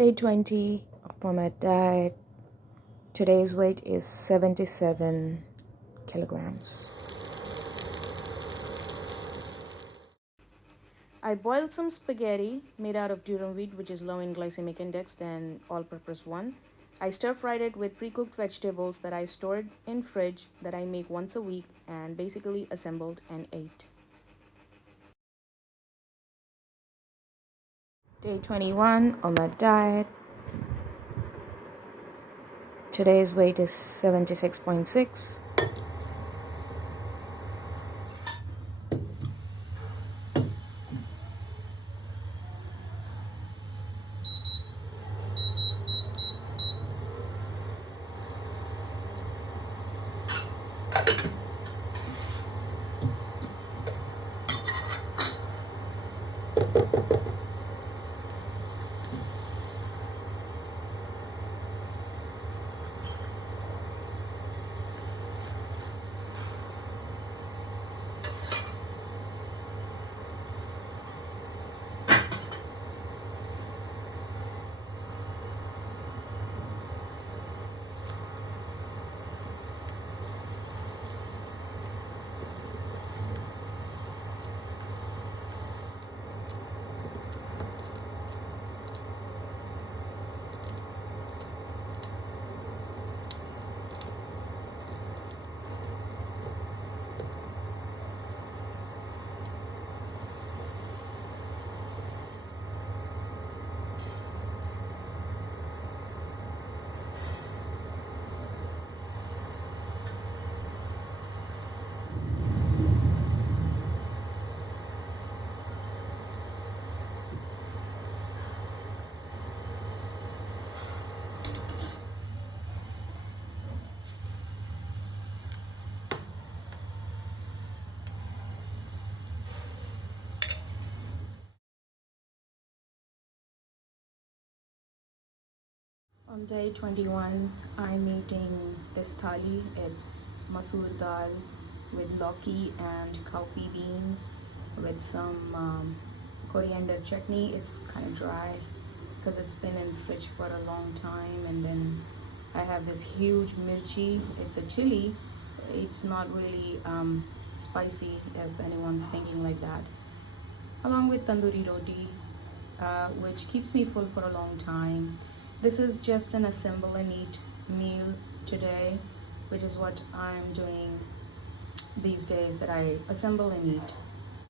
Day 20 of my diet. Today's weight is 77 kilograms. I boiled some spaghetti made out of durum wheat, which is low in glycemic index than all-purpose one. I stir-fried it with pre-cooked vegetables that I stored in fridge that I make once a week and basically assembled and ate. Day 21 on my diet. Today's weight is 76.6. On day 21, I'm eating this thali. It's masoor dal with lauki and cowpea beans with some coriander chutney. It's kind of dry because it's been in the fridge for a long time. And then I have this huge mirchi. It's a chili. It's not really spicy, if anyone's thinking like that. Along with tandoori roti, which keeps me full for a long time. This is just an assemble and eat meal today, which is what I'm doing these days, that I assemble and eat.